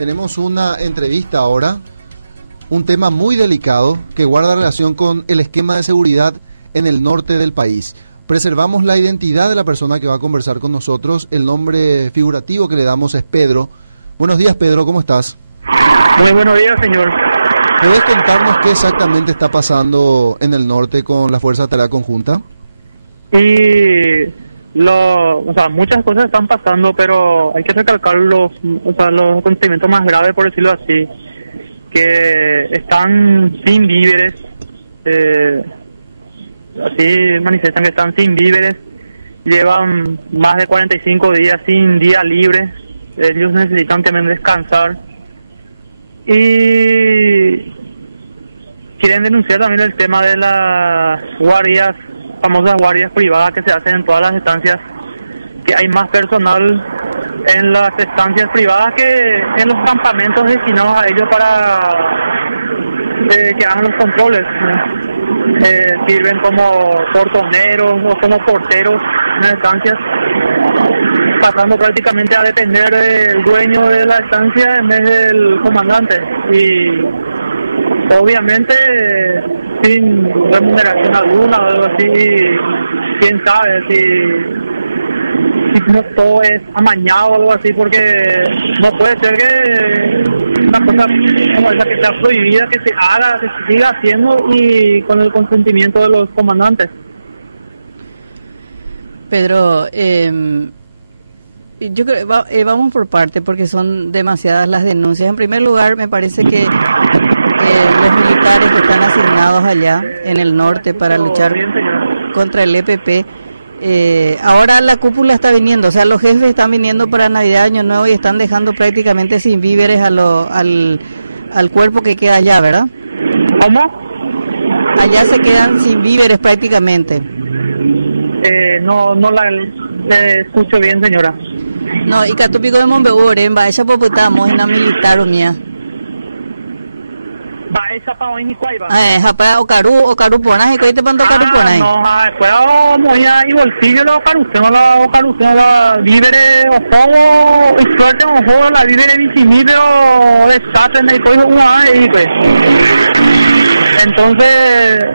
Tenemos una entrevista ahora, un tema muy delicado que guarda relación con el esquema de seguridad en el norte del país. Preservamos la identidad de la persona que va a conversar con nosotros. El nombre figurativo que le damos es Pedro. Buenos días, Pedro, ¿cómo estás? Muy buenos días, señor. ¿Puedes contarnos qué exactamente está pasando en el norte con la Fuerza de Tarea Conjunta? Muchas cosas están pasando, pero hay que recalcar los acontecimientos más graves, por decirlo así, que están sin víveres, así manifiestan que están sin víveres, llevan más de 45 días sin día libre, ellos necesitan también descansar y quieren denunciar también el tema de las guardias, famosas guardias privadas que se hacen en todas las estancias, que hay más personal en las estancias privadas que en los campamentos destinados a ellos para que hagan los controles. Sirven como portoneros o como porteros en las estancias, pasando prácticamente a depender del dueño de la estancia en vez del comandante, y obviamente sin remuneración alguna o algo así. Quién sabe si no todo es amañado o algo así, porque no puede ser que una cosa como esa que sea prohibida, que se haga, que se siga haciendo y con el consentimiento de los comandantes. Pedro, yo creo vamos por parte, porque son demasiadas las denuncias. En primer lugar, me parece que los militares que están asignados allá en el norte para luchar contra el EPP, ahora la cúpula está viniendo, o sea, los jefes están viniendo para Navidad, Año Nuevo, y están dejando prácticamente sin víveres al cuerpo que queda allá, ¿verdad? ¿Cómo? Allá se quedan sin víveres prácticamente. No la escucho bien, señora. No, y Catupico de Monbeure, en Baeza Popotamos, en la militar unía. Baeza pa hoy ni cuaiba. Para Ocaru Ponas, y coite pando Ocaru Ponas. No, después moía y bolsillo los Ocarucenos, víveres, o todo, suerte, o juego, la víveres vicimí, pero desastre, me dijo y pues. Entonces,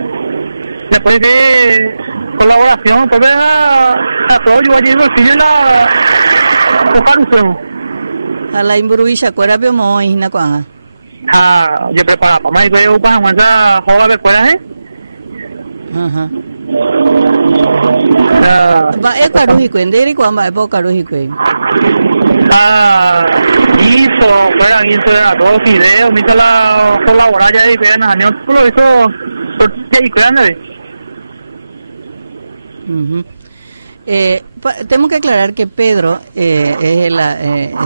después de colaboración, entonces apoyo allí en bolsillo la Ocaruceno. A la Imburubilla, cuera piomo, y Hinacuanga. Yo preparo para más y voy a ocupar esa joda de fuera, Ajá. Va Carujico, ¿de cuándo va a Carujico? Hizo, fuera guiso de todos los videos, me hizo la colaborar ya de que no lo hizo por qué grande. Tengo que aclarar que Pedro es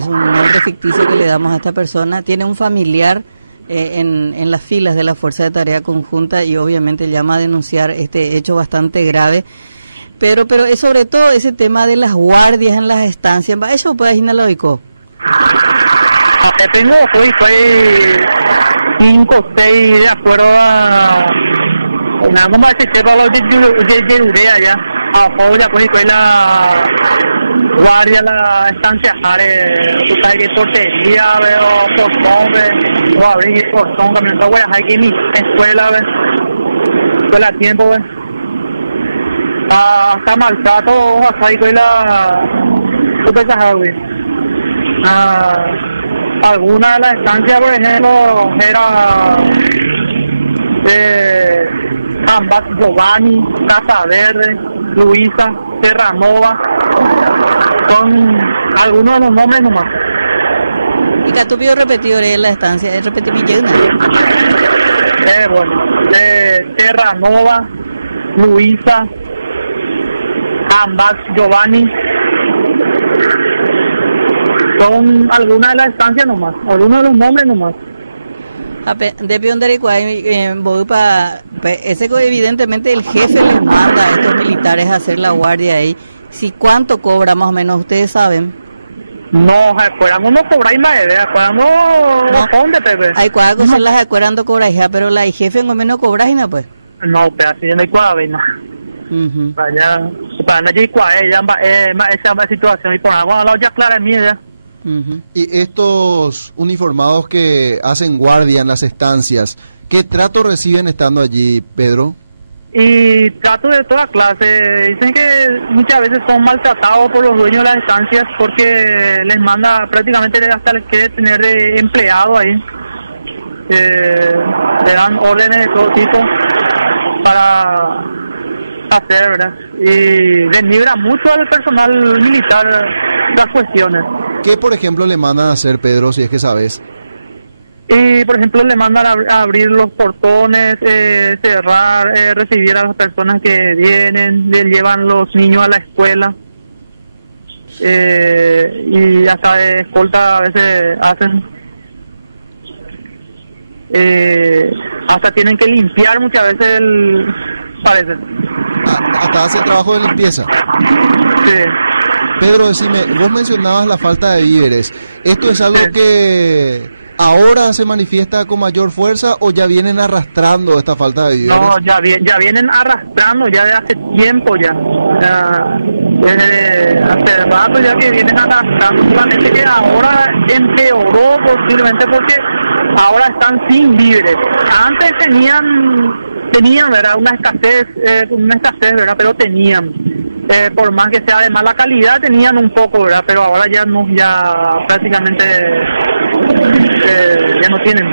un nombre ficticio que le damos a esta persona. Tiene un familiar en las filas de la Fuerza de Tarea Conjunta y obviamente llama a denunciar este hecho bastante grave. Pero es sobre todo ese tema de las guardias en las estancias. ¿Eso puede ir lógico? Tengo fue un cosplay de acuerdo a nada más que sepa lo de allá. Ahora pues la guardia la estancia tú sabes que portería veo portón o abrir el portón camioneta voy a aquí en mi escuela escuela tiempo está maltrato hasta ahí con ¿qué pensás alguna de las estancias por ejemplo era de Ambas Giovanni, Casa Verde, Luisa, Terranova, son algunos de los nombres nomás. ¿Y Catupio repetido en la estancia? ¿Es repetir mi llena? Terranova, Luisa, Ambas Giovanni, son algunas de las estancias nomás, algunos de los nombres nomás. De voy para ese evidentemente el jefe les manda a estos militares a hacer la guardia ahí. Si cuánto cobra más o menos, ustedes saben. No, acuerdan no cobráis más idea, acuerdan ¿dónde te hay cuáles cosas las acuerdan cobráis, pero la jefe no menos cobráis no pues. No, pero así no hay cuáles no. Para allá yo y cuáles esa situación y por agua la ya clara mía ya. Y estos uniformados que hacen guardia en las estancias, ¿qué trato reciben estando allí, Pedro? Y trato de toda clase. Dicen que muchas veces son maltratados por los dueños de las estancias porque les manda, prácticamente hasta les quiere tener de empleado ahí. Le dan órdenes de todo tipo para hacer, ¿verdad? Y denigra mucho al personal militar las cuestiones. ¿Qué, por ejemplo, le mandan a hacer, Pedro, si es que sabes? Y, por ejemplo, le mandan a abrir los portones, cerrar, recibir a las personas que vienen, le llevan los niños a la escuela. Y hasta de escolta a veces hacen. Hasta tienen que limpiar muchas veces parece. Hasta hace trabajo de limpieza. Sí. Pedro, decime, vos mencionabas la falta de víveres. ¿Esto es algo que ahora se manifiesta con mayor fuerza o ya vienen arrastrando esta falta de víveres? No, ya vienen arrastrando ya de hace tiempo ya. Hace rato ya que vienen arrastrando, solamente que ahora empeoró posiblemente porque ahora están sin víveres. Antes tenían, ¿verdad? Una escasez, ¿verdad? Pero tenían. Por más que sea de mala calidad, tenían un poco, ¿verdad? Pero ahora ya no, ya prácticamente ya no tienen.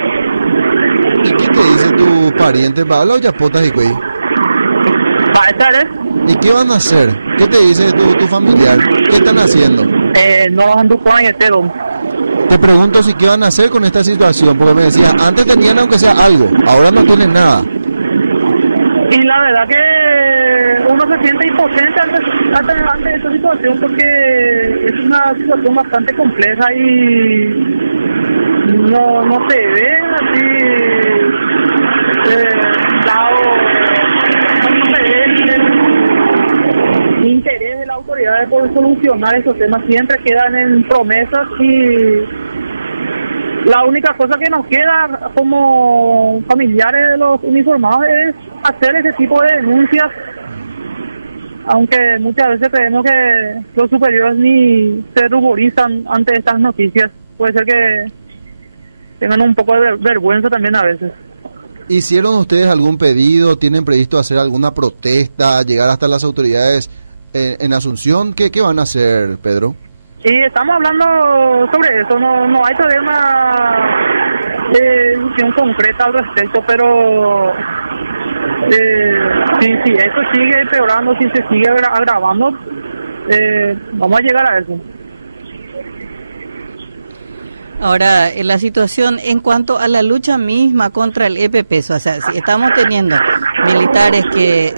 ¿Y qué te dice tu pariente? ¿Habla o ya potas y güey? ¿Y qué van a hacer? ¿Qué te dice tu familiar? ¿Qué están haciendo? No ando con el Te pregunto si qué van a hacer con esta situación, porque me decías, antes tenían aunque sea algo, ahora no tienen nada. Y la verdad que uno se siente impotente ante esta situación porque es una situación bastante compleja y no se ve así no se ve el interés de las autoridades por solucionar esos temas, siempre quedan en promesas y la única cosa que nos queda como familiares de los uniformados es hacer ese tipo de denuncias, aunque muchas veces creemos que los superiores ni se ruborizan ante estas noticias. Puede ser que tengan un poco de vergüenza también a veces. ¿Hicieron ustedes algún pedido? ¿Tienen previsto hacer alguna protesta, llegar hasta las autoridades en Asunción? ¿Qué van a hacer, Pedro? Sí, estamos hablando sobre eso, no hay todavía una decisión concreta al respecto, pero si esto sigue empeorando, si se sigue agravando, vamos a llegar a eso. Ahora, la situación en cuanto a la lucha misma contra el EPP, o sea, si estamos teniendo militares que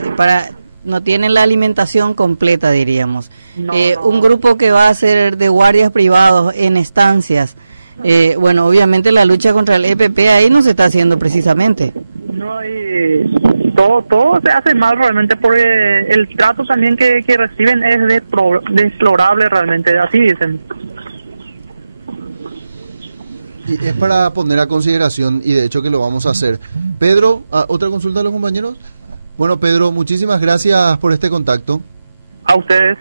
no tienen la alimentación completa, diríamos. Un grupo que va a ser de guardias privados en estancias. Bueno, obviamente la lucha contra el EPP ahí no se está haciendo precisamente. No, y todo se hace mal realmente porque el trato también que reciben es deplorable realmente, así dicen. Y es para poner a consideración, y de hecho que lo vamos a hacer. Pedro, ¿otra consulta de los compañeros? Bueno, Pedro, muchísimas gracias por este contacto. A ustedes.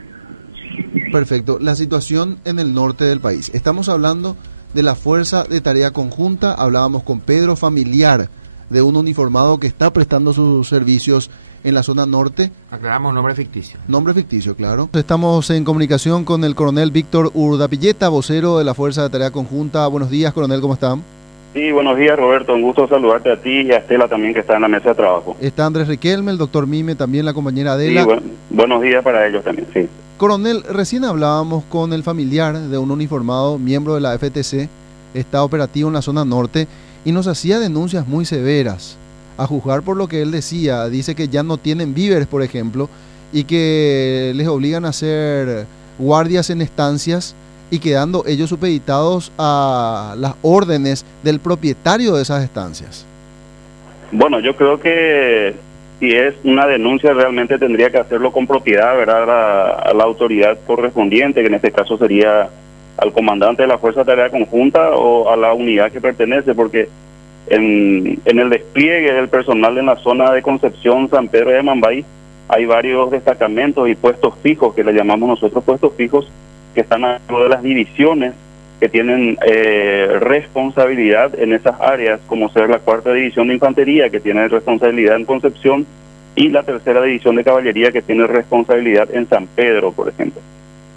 Perfecto. La situación en el norte del país. Estamos hablando de la Fuerza de Tarea Conjunta. Hablábamos con Pedro, familiar de un uniformado que está prestando sus servicios en la zona norte. Aclaramos nombre ficticio. Nombre ficticio, claro. Estamos en comunicación con el coronel Víctor Urdapilleta, vocero de la Fuerza de Tarea Conjunta. Buenos días, coronel, ¿cómo están? Sí, buenos días, Roberto. Un gusto saludarte a ti y a Estela también, que está en la mesa de trabajo. Está Andrés Riquelme, el doctor Mime, también la compañera Adela. Sí, buenos días para ellos también, sí. Coronel, recién hablábamos con el familiar de un uniformado, miembro de la FTC, está operativo en la zona norte, y nos hacía denuncias muy severas. A juzgar por lo que él decía, dice que ya no tienen víveres, por ejemplo, y que les obligan a hacer guardias en estancias y quedando ellos supeditados a las órdenes del propietario de esas estancias. Bueno, yo creo que si es una denuncia realmente tendría que hacerlo con propiedad, ¿verdad? A la autoridad correspondiente, que en este caso sería al comandante de la Fuerza de Tarea Conjunta o a la unidad que pertenece, porque en el despliegue del personal en la zona de Concepción, San Pedro de Mambay, hay varios destacamentos y puestos fijos, que le llamamos nosotros puestos fijos, que están a cargo de las divisiones que tienen responsabilidad en esas áreas, como ser la 4ª División de Infantería, que tiene responsabilidad en Concepción, y la 3ª División de Caballería, que tiene responsabilidad en San Pedro, por ejemplo.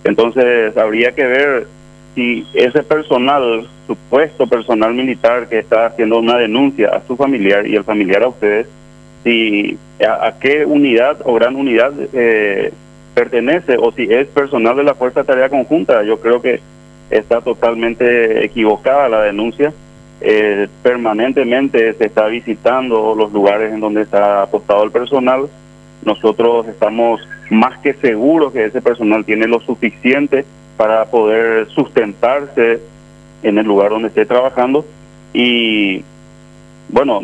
Entonces, habría que ver si ese personal, supuesto personal militar que está haciendo una denuncia a su familiar y el familiar a ustedes, si a qué unidad o gran unidad pertenece, o si es personal de la Fuerza de Tarea Conjunta. Yo creo que está totalmente equivocada la denuncia. Permanentemente se está visitando los lugares en donde está apostado el personal. Nosotros estamos más que seguros que ese personal tiene lo suficiente para poder sustentarse en el lugar donde esté trabajando. Y bueno,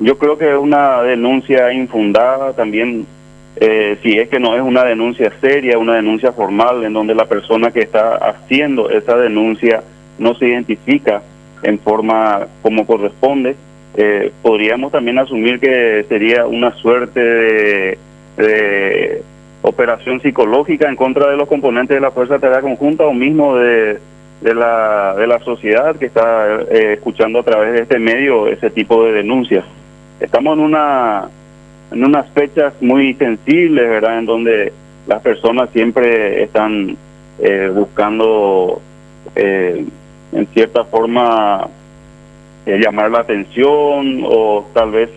yo creo que es una denuncia infundada también. Si es que no es una denuncia seria, una denuncia formal, en donde la persona que está haciendo esa denuncia no se identifica en forma como corresponde, podríamos también asumir que sería una suerte de operación psicológica en contra de los componentes de la Fuerza de Tarea Conjunta, o mismo de la sociedad que está escuchando a través de este medio ese tipo de denuncias. Estamos en unas fechas muy sensibles, ¿verdad?, en donde las personas siempre están buscando, en cierta forma, llamar la atención, o tal vez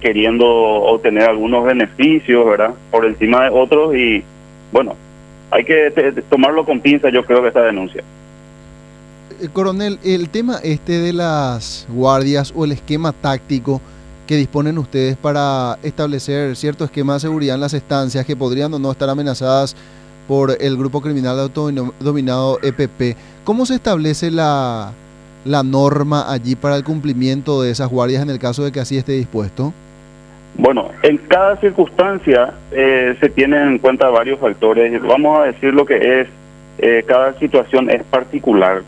queriendo obtener algunos beneficios, ¿verdad?, por encima de otros. Y bueno, hay que tomarlo con pinza, yo creo, que esta denuncia. Coronel, el tema de las guardias o el esquema táctico que disponen ustedes para establecer cierto esquema de seguridad en las estancias que podrían o no estar amenazadas por el grupo criminal autodenominado EPP, ¿cómo se establece la norma allí para el cumplimiento de esas guardias en el caso de que así esté dispuesto? Bueno, en cada circunstancia se tienen en cuenta varios factores. Vamos a decir lo que es, cada situación es particular,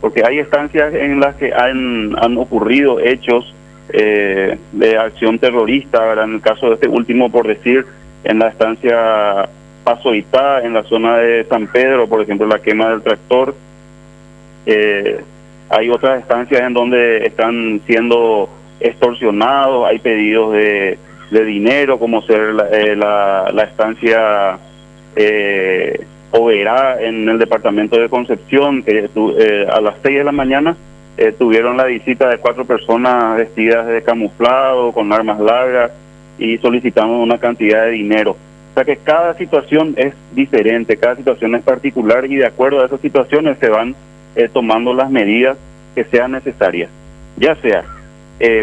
porque hay estancias en las que han ocurrido hechos de acción terrorista, ¿verdad? En el caso de este último, por decir, en la estancia Paso Itá, en la zona de San Pedro, por ejemplo, la quema del tractor. Hay otras estancias en donde están siendo extorsionados, hay pedidos de dinero, como ser la estancia Oberá en el departamento de Concepción, que a las 6 de la mañana tuvieron la visita de 4 personas vestidas de camuflado, con armas largas, y solicitamos una cantidad de dinero. O sea que cada situación es diferente, cada situación es particular, y de acuerdo a esas situaciones se van tomando las medidas que sean necesarias, ya sea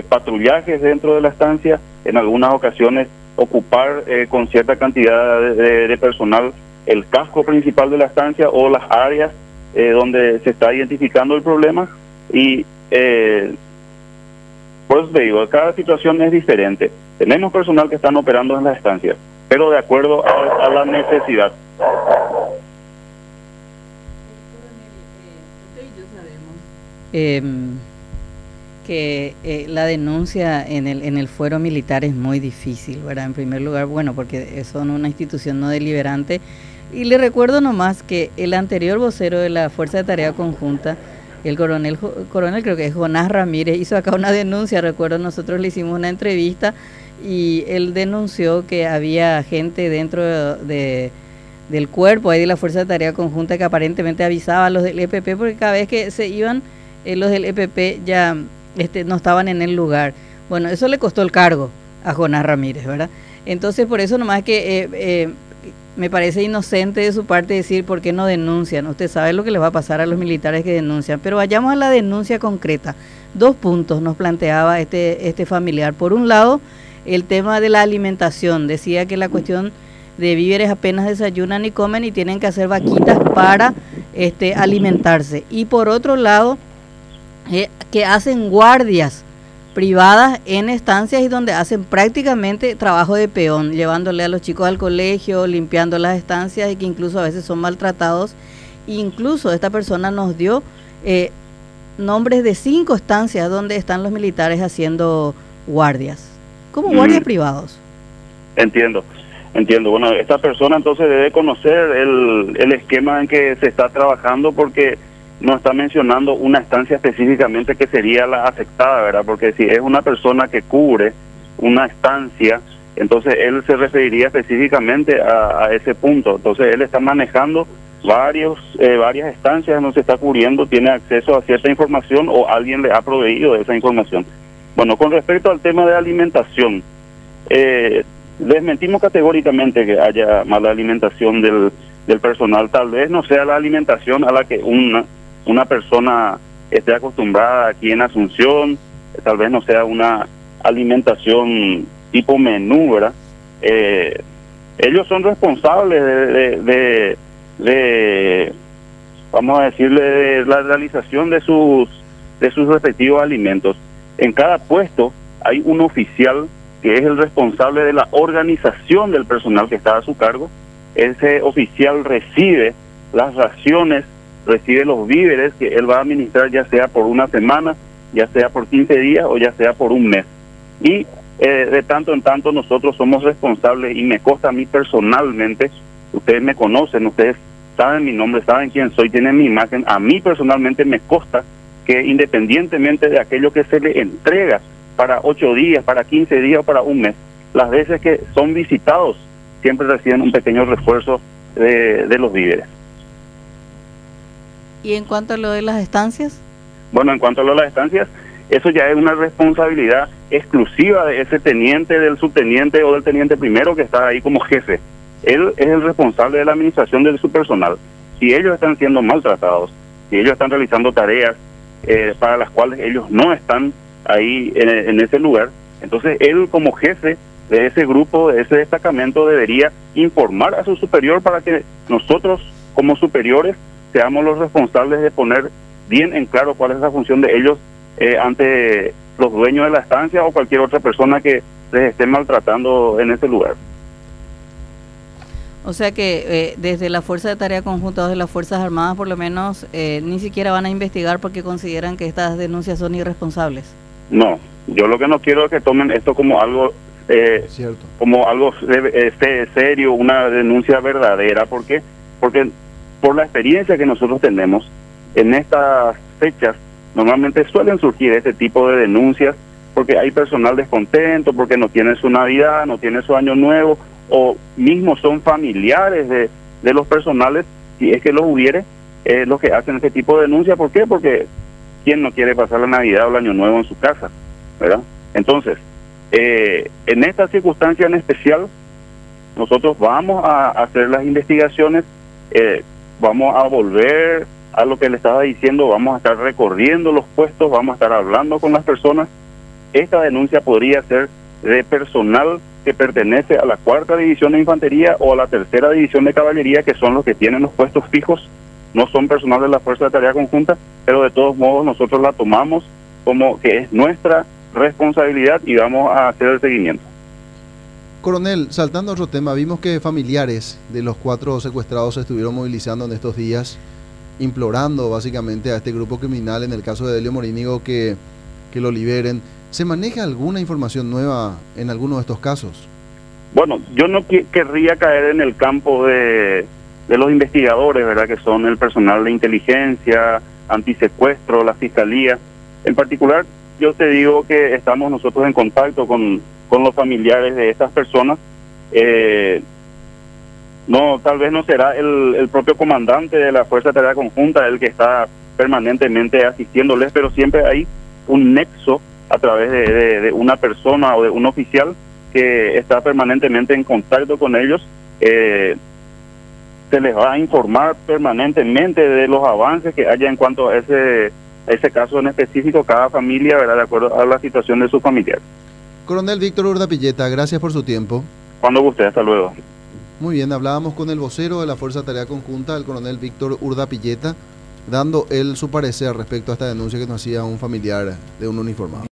patrullajes dentro de la estancia, en algunas ocasiones ocupar con cierta cantidad de personal el casco principal de la estancia o las áreas donde se está identificando el problema. Y por eso te digo, cada situación es diferente. Tenemos personal que están operando en las estancias, pero de acuerdo a la necesidad. Que la denuncia en el fuero militar es muy difícil, ¿verdad? En primer lugar, bueno, porque son una institución no deliberante. Y le recuerdo nomás que el anterior vocero de la Fuerza de Tarea Conjunta, el coronel creo que es Jonás Ramírez, hizo acá una denuncia. Recuerdo, nosotros le hicimos una entrevista y él denunció que había gente dentro del cuerpo ahí de la Fuerza de Tarea Conjunta que aparentemente avisaba a los del EPP, porque cada vez que se iban los del EPP ya no estaban en el lugar. Bueno, eso le costó el cargo a Jonás Ramírez, ¿verdad? Entonces, por eso nomás que me parece inocente de su parte decir por qué no denuncian. Usted sabe lo que les va a pasar a los militares que denuncian. Pero vayamos a la denuncia concreta. 2 puntos nos planteaba este familiar. Por un lado, el tema de la alimentación. Decía que la cuestión de víveres apenas desayunan y comen y tienen que hacer vaquitas para alimentarse. Y por otro lado, que hacen guardias privadas en estancias y donde hacen prácticamente trabajo de peón, llevándole a los chicos al colegio, limpiando las estancias, y que incluso a veces son maltratados. Incluso esta persona nos dio nombres de 5 estancias donde están los militares haciendo guardias, como guardias privados. Entiendo. Bueno, esta persona entonces debe conocer el esquema en que se está trabajando, porque no está mencionando una estancia específicamente que sería la afectada, ¿verdad? Porque si es una persona que cubre una estancia, entonces él se referiría específicamente a ese punto. Entonces él está manejando varias estancias donde se está cubriendo, tiene acceso a cierta información o alguien le ha proveído de esa información. Bueno, con respecto al tema de alimentación, desmentimos categóricamente que haya mala alimentación del personal. Tal vez no sea la alimentación a la que una persona esté acostumbrada aquí en Asunción, tal vez no sea una alimentación tipo menú, ¿verdad? Ellos son responsables de vamos a decirle, de la realización de sus respectivos alimentos. En cada puesto hay un oficial que es el responsable de la organización del personal que está a su cargo. Ese oficial recibe las raciones, recibe los víveres que él va a administrar, ya sea por una semana, ya sea por 15 días o ya sea por un mes. Y de tanto en tanto nosotros somos responsables, y me consta a mí personalmente, ustedes me conocen, ustedes saben mi nombre, saben quién soy, tienen mi imagen, a mí personalmente me consta que independientemente de aquello que se le entrega para 8 días, para 15 días o para un mes, las veces que son visitados siempre reciben un pequeño refuerzo de los víveres. ¿Y en cuanto a lo de las estancias? Bueno, en cuanto a lo de las estancias, eso ya es una responsabilidad exclusiva de ese teniente, del subteniente o del teniente primero que está ahí como jefe. Él es el responsable de la administración de su personal. Si ellos están siendo maltratados, si ellos están realizando tareas para las cuales ellos no están ahí en ese lugar, entonces él como jefe de ese grupo, de ese destacamento, debería informar a su superior para que nosotros como superiores seamos los responsables de poner bien en claro cuál es la función de ellos ante los dueños de la estancia o cualquier otra persona que les esté maltratando en ese lugar. O sea que desde la Fuerza de Tarea Conjunta o de las Fuerzas Armadas por lo menos ni siquiera van a investigar porque consideran que estas denuncias son irresponsables. No, yo lo que no quiero es que tomen esto como algo serio, una denuncia verdadera. ¿Por qué? Porque por la experiencia que nosotros tenemos en estas fechas, normalmente suelen surgir este tipo de denuncias porque hay personal descontento, porque no tiene su Navidad, no tiene su Año Nuevo, o mismo son familiares de los personales, si es que los hubiere, los que hacen este tipo de denuncias. ¿Por qué? Porque ¿quién no quiere pasar la Navidad o el Año Nuevo en su casa, verdad? Entonces, en esta circunstancia en especial, nosotros vamos a hacer las investigaciones, vamos a volver a lo que le estaba diciendo, vamos a estar recorriendo los puestos, vamos a estar hablando con las personas. Esta denuncia podría ser de personal que pertenece a la 4ª División de Infantería o a la 3ª División de Caballería, que son los que tienen los puestos fijos, no son personal de la Fuerza de Tarea Conjunta, pero de todos modos nosotros la tomamos como que es nuestra responsabilidad y vamos a hacer el seguimiento. Coronel, saltando a otro tema, vimos que familiares de los 4 secuestrados se estuvieron movilizando en estos días, implorando básicamente a este grupo criminal, en el caso de Delio Morínigo, que lo liberen. ¿Se maneja alguna información nueva en alguno de estos casos? Bueno, yo no querría caer en el campo de los investigadores, ¿verdad? Que son el personal de inteligencia, antisecuestro, la fiscalía. En particular, yo te digo que estamos nosotros en contacto con los familiares de estas personas. No, tal vez no será el propio comandante de la Fuerza de Tarea Conjunta el que está permanentemente asistiéndoles, pero siempre hay un nexo a través de una persona o de un oficial que está permanentemente en contacto con ellos. Se les va a informar permanentemente de los avances que haya en cuanto a ese caso en específico, cada familia, ¿verdad?, de acuerdo a la situación de su familiar. Coronel Víctor Urdapilleta, gracias por su tiempo. Cuando guste, hasta luego. Muy bien, hablábamos con el vocero de la Fuerza de Tarea Conjunta, el coronel Víctor Urdapilleta, dando él su parecer respecto a esta denuncia que nos hacía un familiar de un uniformado.